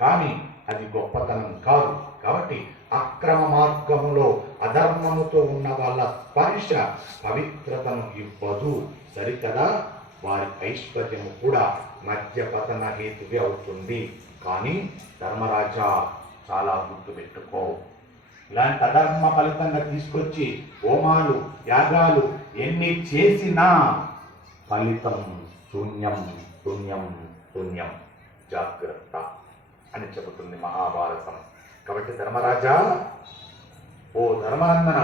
కానీ అది గొప్పతనం కాదు. కాబట్టి అక్రమ మార్గములో అధర్మముతో ఉన్న వాళ్ళ స్పర్శ పవిత్రతను ఇవ్వదు. సరికదా? వారి ఐశ్వర్యము కూడా మధ్యపతన హేతువే అవుతుంది. కానీ ధర్మరాజా చాలా గుర్తుపెట్టుకో. ఇలాంటి అధర్మ ఫలితంగా తీసుకొచ్చి హోమాలు యాగాలు ఎన్ని చేసినా ఫలితం శూన్యం శూన్యం శూన్యం. జాగ్రత్త. అని చెబుతుంది మహాభారతం. కాబట్టి ధర్మరాజా ఓ ధర్మనందన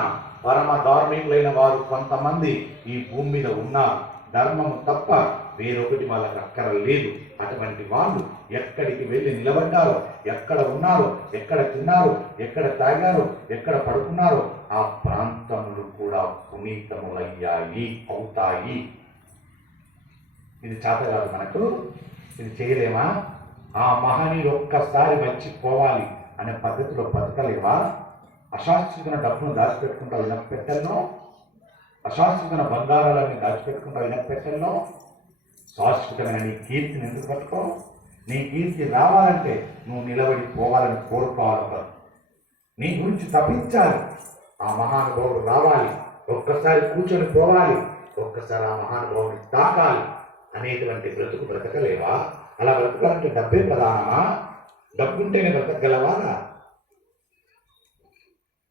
పరమ ధార్మికులైన వారు కొంతమంది ఈ భూమి మీద ఉన్నారు ధర్మము తప్ప వేరొకటి వాళ్ళకి అక్కర లేదు. అటువంటి వాళ్ళు ఎక్కడికి వెళ్ళి నిలబడ్డారో ఎక్కడ ఉన్నారో ఎక్కడ తిన్నారో ఎక్కడ తాగారో ఎక్కడ పడుకున్నారో ఆ ప్రాంతములు కూడా పునీతములయ్యాయి అవుతాయి. ఇది చేత కాదు మనకు ఇది చేయలేమా? ఆ మహనీయుడు ఒక్కసారి వచ్చి పోవాలి అనే పద్ధతిలో బతకలేవా? అశాశ్వతమైన డబ్బును దాచిపెట్టుకుంటా ఇనప పెట్టెల్లో అశాశ్వతమైన బంగారాలని దాచిపెట్టుకుంటా ఇనప పెట్టెల్లో శాశ్వతమైన నీ కీర్తిని ఎందుకు పట్టుకో? నీ కీర్తి రావాలంటే నువ్వు నిలబడి పోవాలని కోరుకోవాలి నీ గురించి తప్పించాలి ఆ మహానుభావుడు రావాలి. ఒక్కసారి కూర్చొని పోవాలి. ఒక్కసారి ఆ మహానుభావుని తాకాలి. అనేటువంటి బ్రతుకు బ్రతకలేవా? అలా బ్రతకాలంటే డబ్బే ప్రధానమా? డబ్బుంటేనే బ్రతకగలవా?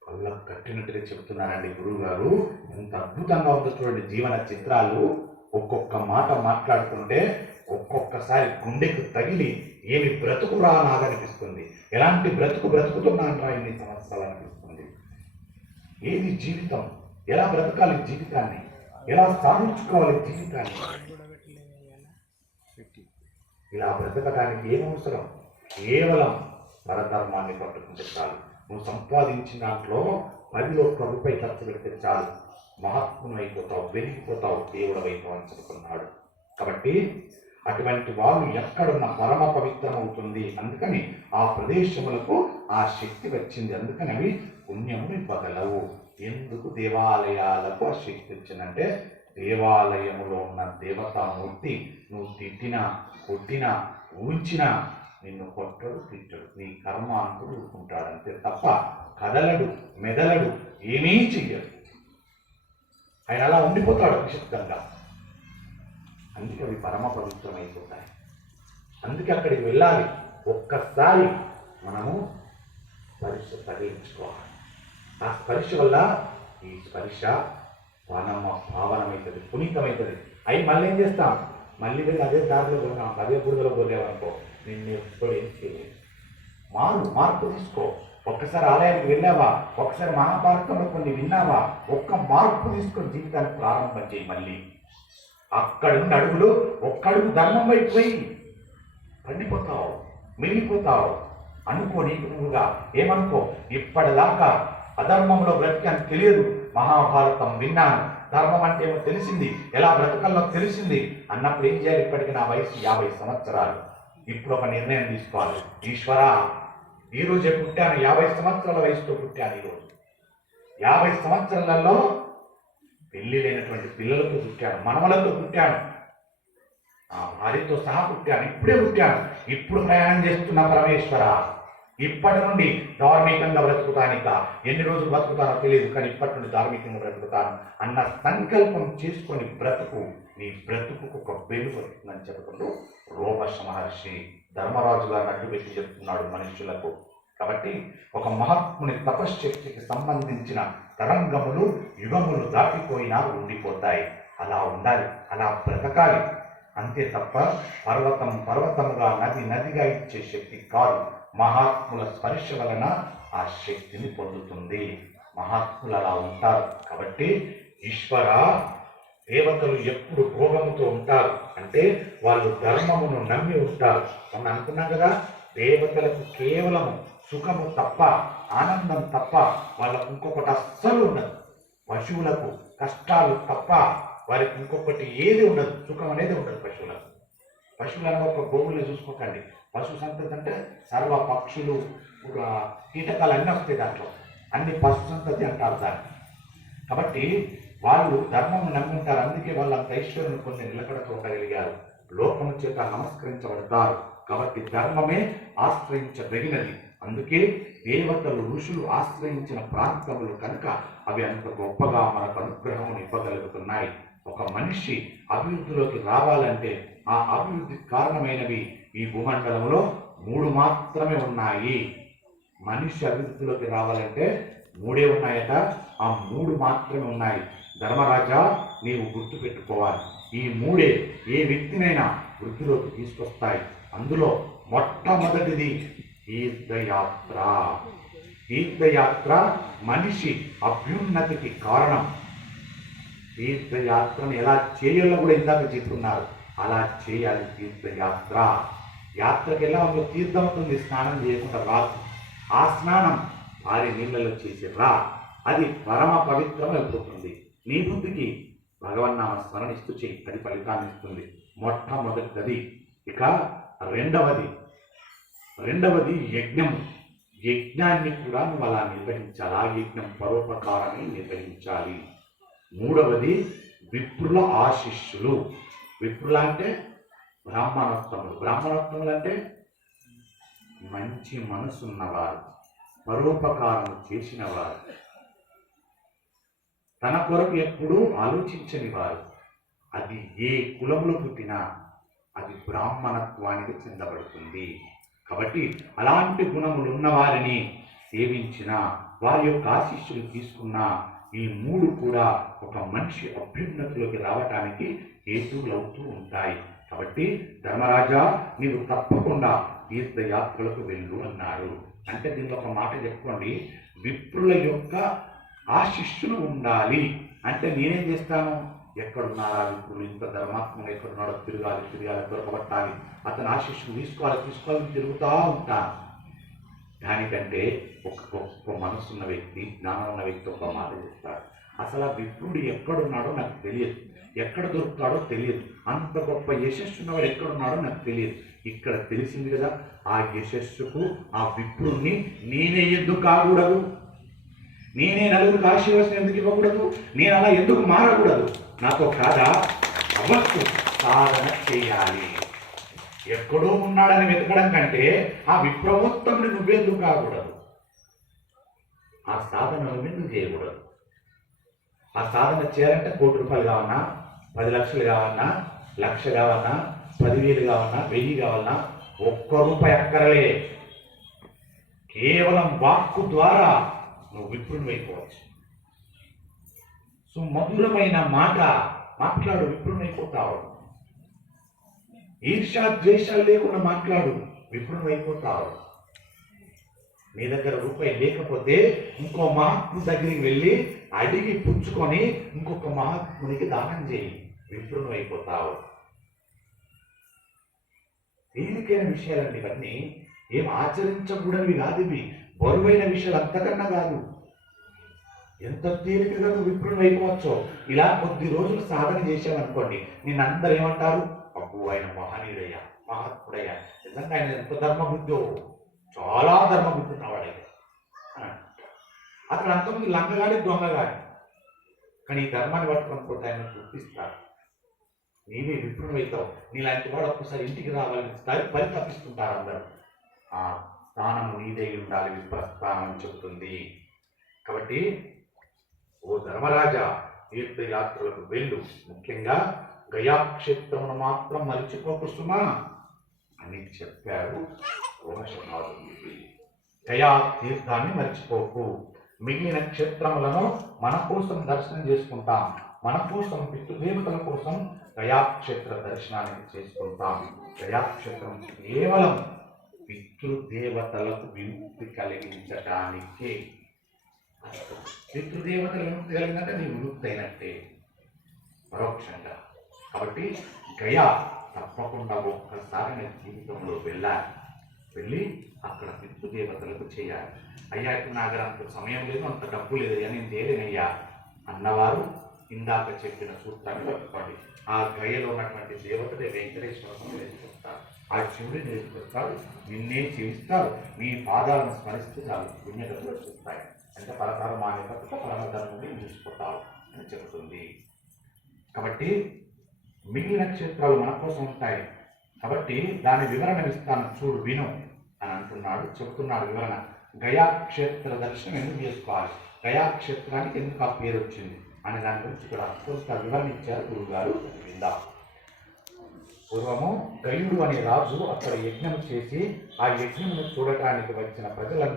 కళ్ళ కట్టినట్టుగా చెప్తున్నారండి గురువు గారు ఎంత అద్భుతంగా ఉందో చూడండి జీవన చిత్రాలు. ఒక్కొక్క మాట మాట్లాడుతుంటే ఒక్కొక్కసారి గుండెకు తగిలి ఏమి బ్రతుకు రా నాదనిపిస్తుంది. ఎలాంటి బ్రతుకు బ్రతుకుతున్నాను రా ఇన్ని సంవత్సరాలు అనిపిస్తుంది. ఏది జీవితం? ఎలా బ్రతకాలి జీవితాన్ని? ఎలా సాధించుకోవాలి జీవితాన్ని? ఇలా బ్రతకడానికి ఏం అవసరం? కేవలం పరధర్మాన్ని పట్టుకుంటే చాలు. నువ్వు సంపాదించిన దాంట్లో పదిలో ఒక్క రూపాయి ఖర్చు పెడితే చాలు. మహాత్మును అయిపోతావు వెలిగిపోతావు దేవుడు అని చెబుతున్నాడు కాబట్టి అటువంటి వాళ్ళు ఎక్కడున్న పరమ పవిత్రం అవుతుంది అందుకని ఆ ప్రదేశములకు ఆ శక్తి వచ్చింది. అందుకని అవి పుణ్యము ఇవ్వగలవు. ఎందుకు దేవాలయాలకు ఆ శక్తి వచ్చిందంటే దేవాలయములో ఉన్న దేవతామూర్తి నువ్వు తిట్టినా కొట్టినా ఊంచినా నిన్ను కొట్టడు తిట్టడు. నీ కర్మ అంటూ ఊరుకుంటాడు తప్ప కదలడు మెదలడు ఏమీ చెయ్యడు. ఆయన అలా ఉండిపోతాడు నిశ్శబ్దంగా అందుకే అవి పరమ పవిత్రమైపోతాయి. అందుకే అక్కడికి వెళ్ళాలి. ఒక్కసారి మనము స్పర్శ తగిలించుకోవాలి. ఆ స్పర్శ వల్ల ఈ స్పర్శ పానమ్మ భావన పునీతమవుతుంది అవి మళ్ళీ ఏం చేస్తాం? మళ్ళీ వెళ్ళి అదే దారిలో పోయినాం. అదే బురదలో పోలేవనుకో నేను నేర్చుకోడు ఏం చేయలేదు మారు మార్పు తీసుకో. ఒక్కసారి ఆలయానికి వెళ్ళావా? ఒక్కసారి మహాభారతంలో కొన్ని విన్నావా? ఒక్క మార్పు తీసుకొని జీవితాన్ని ప్రారంభం చేయి మళ్ళీ. అక్కడున్న అడుగులు ఒక్కడుగు ధర్మం వైపు పోయి పండిపోతావు మిగిలిపోతావు. అనుకో నీకు నువ్వుగా ఏమనుకో? ఇప్పటిదాకా అధర్మంలో బ్రతికాను తెలియదు. మహాభారతం విన్నాను. ధర్మం అంటే ఏమో తెలిసింది? ఎలా బ్రతకల్లో తెలిసింది? అన్నప్పుడు ఏం చేయాలి ఇప్పటికి నా వయసు? యాభై సంవత్సరాలు. ఇప్పుడు ఒక నిర్ణయం తీసుకోవాలి. ఈశ్వరా ఈ రోజే పుట్టాను. యాభై సంవత్సరాల వయసుతో పుట్టాను ఈరోజు యాభై సంవత్సరాలలో పెళ్ళి లేనటువంటి పిల్లలతో పుట్టాను. మనమలతో పుట్టాను. ఆ భార్యతో సహా పుట్టాను. ఇప్పుడే పుట్టాను. ఇప్పుడు ప్రయాణం చేస్తున్న పరమేశ్వర. ఇప్పటి నుండి ధార్మికంగా బ్రతుకుతానిక ఎన్ని రోజులు బ్రతుకుతానో తెలియదు కానీ ఇప్పటి నుండి ధార్మికంగా బ్రతుకుతాను. అన్న సంకల్పం చేసుకొని బ్రతుకు నీ బ్రతుకు ఒక వెలుగు వస్తుందని చెబుతుంటూ రోమశ మహర్షి ధర్మరాజు గారు అడ్డు పెట్టి చెప్తున్నాడు మనుషులకు కాబట్టి ఒక మహాత్ముని తపశ్శక్తికి సంబంధించిన తరంగములు యుగములు దాటిపోయినా ఉండిపోతాయి. అలా ఉండాలి అలా బ్రతకాలి. అంతే తప్ప పర్వతం పర్వతముగా నది నదిగా ఇచ్చే శక్తి కాదు. మహాత్ముల స్పర్శ వలన ఆ శక్తిని పొందుతుంది. మహాత్ములు అలా ఉంటారు. కాబట్టి ఈశ్వర దేవతలు ఎప్పుడు భోగముతో ఉంటారు. అంటే వాళ్ళు ధర్మమును నమ్మి ఉంటారు. మొన్న అనుకున్నాం కదా దేవతలకు కేవలం సుఖము తప్ప ఆనందం తప్ప వాళ్ళకు ఇంకొకటి అస్సలు ఉండదు. పశువులకు కష్టాలు తప్ప వారికి ఇంకొకటి ఏది ఉండదు. సుఖం అనేది ఉండదు పశువులకు. పశువులను ఒక గోవులు చూసుకోకండి. పశు సంతతి అంటే సర్వ పక్షులు ఒక కీటకాలు అన్నీ వస్తాయి దాంట్లో. అన్ని పశు సంతతి అంటారు దాన్ని. కాబట్టి వాళ్ళు ధర్మం నమ్ముంటారు. అందుకే వాళ్ళు అంత ఐశ్వర్యం కొన్ని నిలకడతో ఉండగలిగారు లోకము చేత నమస్కరించబడతారు. కాబట్టి ధర్మమే ఆశ్రయించదగినది. అందుకే దేవతలు ఋషులు ఆశ్రయించిన ప్రాంతములు కనుక అవి అంత గొప్పగా మనకు అనుగ్రహం ఇవ్వగలుగుతున్నాయి. ఒక మనిషి అభివృద్ధిలోకి రావాలంటే ఆ అభివృద్ధికి కారణమైనవి ఈ భూమండలంలో మూడు మాత్రమే ఉన్నాయి. మనిషి అభివృద్ధిలోకి రావాలంటే మూడే ఉన్నాయట. ఆ మూడు మాత్రమే ఉన్నాయి. ధర్మరాజా నీవు గుర్తు పెట్టుకోవాలి ఈ మూడే ఏ వ్యక్తినైనా వృద్ధిలోకి తీసుకొస్తాయి. అందులో మొట్టమొదటిది తీర్థయాత్ర. తీర్థయాత్ర మనిషి అభ్యున్నతికి కారణం. తీర్థయాత్రను ఎలా చేయాలో కూడా ఇందాక చెప్తున్నారు అలా చేయాలి తీర్థయాత్ర. యాత్రకి ఎలా తీర్థం ఉంటుంది స్నానం చేయకుండా రాదు ఆ స్నానం వారి నీళ్ళలో చేసి రా. అది పరమ పవిత్రం అయిపోతుంది నీ బుద్ధికి భగవన్నామ స్మరణ ఇస్తూ చెయ్యి అది ఫలితాన్ని ఇస్తుంది. మొట్టమొదటిది ఇక రెండవది. రెండవది యజ్ఞం. యజ్ఞాన్ని కూడా నువ్వు అలా నిర్వహించాలి? ఆ యజ్ఞం పరోపకారాన్ని నిర్వహించాలి. మూడవది విప్రుల ఆశిష్యులు. విప్రుల అంటే బ్రాహ్మణోత్తములు బ్రాహ్మణోత్తములు అంటే మంచి మనసున్నవారు పరోపకారం చేసిన వారు తన కొరకు ఎప్పుడూ ఆలోచించని వారు. అది ఏ కులంలో పుట్టినా అది బ్రాహ్మణత్వానికి చెందబడుతుంది. కాబట్టి అలాంటి గుణములు ఉన్న వారిని సేవించిన వారి యొక్క ఆశీస్సులు తీసుకున్న ఈ మూడు కూడా ఒక మనిషి అభ్యున్నతిలోకి రావటానికి హేతువులవుతూ ఉంటాయి. కాబట్టి ధర్మరాజా నీవు తప్పకుండా తీర్థయాత్రలకు వెళ్ళు అన్నారు అంటే దీనిలో ఒక మాట చెప్పుకోండి. విప్రుల యొక్క ఆశిష్యులు ఉండాలి. అంటే నేనేం చేస్తాను? ఎక్కడున్నారా విప్రులు? ఇంత ధర్మాత్మగా ఎక్కడున్నాడో తిరగాలి తిరగాలి దొరకబట్టాలి. అతను ఆశిష్యులు తీసుకోవాలి తీసుకోవాలని తిరుగుతూ ఉంటాను దానికంటే ఒక గొప్ప మనసున్న వ్యక్తి జ్ఞానం ఉన్న వ్యక్తి ఒక మాట చెప్తాడు. అసలు ఆ విప్రుడు ఎక్కడున్నాడో నాకు తెలియదు. ఎక్కడ దొరుకుతాడో తెలియదు. అంత గొప్ప యశస్సు ఉన్నవాడు ఎక్కడున్నాడో నాకు తెలియదు. ఇక్కడ తెలిసింది కదా ఆ యశస్సుకు ఆ విప్రుణ్ణి నేనే ఎందుకు కాకూడదు? నేనే నలుగురికి ఆశీర్వచనం ఎందుకు ఇవ్వకూడదు? నేను అలా ఎందుకు మారకూడదు? నాతో కాదా? అవ్వచ్చు సాధన చేయాలి. ఎక్కడో ఉన్నాడని వెతకడం కంటే ఆ విప్రవోత్తముని నువ్వెందుకు కాకూడదు? ఆ సాధనలు నువ్వు చేయకూడదు? ఆ సాధన చేయాలంటే కోటి రూపాయలు కావన్నా పది లక్షలు కావన్నా లక్ష కావన్నా పదివేలు కావన్నా వెయ్యి కావన్నా ఒక్క రూపాయి అక్కరలే. కేవలం వాక్కు ద్వారా నువ్వు విప్రుని సుమధురమైన సో మాట మాట్లాడు విప్రుని ఈర్షా ద్వేషాలు లేకుండా మాట్లాడు విప్రుని నీ దగ్గర రూపాయి లేకపోతే ఇంకో మహాత్ముని దగ్గరికి వెళ్ళి అడిగి పుచ్చుకొని ఇంకొక మహాత్మునికి దానం చేయి. విప్రుని అయిపోతావు. తేలికైన విషయాలండి ఇవన్నీ ఏం ఆచరించకూడనివి కాదు ఇవి. బరువైన విషయాలు అంతకన్నా కాదు. ఎంత తేలికగా నువ్వు విప్రుని అయిపోవచ్చో. ఇలా కొద్ది రోజులు సాధన చేసావనుకోండి నిన్నందరూ ఏమంటారు? అబ్బు ఆయన మహనీయుడయ్యా మహాత్ముడయ్యా. నిజంగా ఆయన ఎంత ధర్మబుద్ధో. చాలా ధర్మం ఉన్నవాడయ్యా అని అక్కడ అంతమంది లంగగాడి దొంగగాడి. కానీ ఈ ధర్మాన్ని పట్టుకొని పోతే ఆయన గుర్తిస్తారు. నీవే విప్రుడు అవుతావు నీలాంటి వాడు ఒక్కసారి ఇంటికి రావాలని పరి పరి తప్పిస్తుంటారు అందరూ. ఆ స్థానం నీదే ఉండాలి విప్రస్థానం చెప్తుంది చెబుతుంది. కాబట్టి ఓ ధర్మరాజా తీర్థయాత్రలకు వెళ్ళు. ముఖ్యంగా గయాక్షేత్రమును మాత్రం మరిచిపోకు సుమా అని చెప్పారు రోమశనాథుడికి గయా తీర్థాన్ని మర్చిపోకు. మిగిలిన క్షేత్రములను మన కోసం దర్శనం చేసుకుంటాం. మన కోసం పితృదేవతల కోసం గయాక్షేత్ర దర్శనానికి చేసుకుంటాం. గయాక్షేత్రం కేవలం పితృదేవతలకు విముక్తి కలిగించడానికే. పితృదేవతలు విముక్తి కలిగిందంటే నీ విముక్తి అయినట్టే పరోక్షంగా. కాబట్టి గయా తప్పకుండా ఒక్కసారి నేను జీవితంలో వెళ్ళాలి. వెళ్ళి అక్కడ పితృదేవతలకు చేయాలి. అయ్యా ఇప్పుడు నాకు అంత సమయం లేదు అంత డబ్బు లేదు అయ్యా నేను చేయలేనయ్యా అన్నవారు ఇందాక చెప్పిన సూత్రాన్ని పట్టుకోండి. ఆ గయలో ఉన్నటువంటి దేవతలే వెంకటేశ్వర స్వామి నేర్చుకుంటారు ఆ శివుడిని నేర్చుకొస్తారు నిన్నే జీవిస్తారు. నీ పాదాలను స్మరిస్తూ చాలు పుణ్యగతులు వచ్చేస్తాయి అంటే పరకాల మాన్యత పరమధర్మని చూసుకుంటావు అని చెబుతుంది. కాబట్టి మిగిలిన క్షేత్రాలు మన కోసం ఉంటాయి. కాబట్టి దాని వివరణ ఇస్తాను చూడు విను అని అంటున్నాడు చెప్తున్నాడు వివరణ. గయా క్షేత్ర దర్శనం ఎందుకు చేసుకోవాలి? గయా క్షేత్రానికి ఎందుకు ఆ పేరు వచ్చింది అనే దాని గురించి ఇక్కడ కొంత వివరణ ఇచ్చారు గురువు పూర్వము గయుడు అనే రాజు అక్కడ యజ్ఞం చేసి ఆ యజ్ఞమును చూడటానికి వచ్చిన ప్రజలను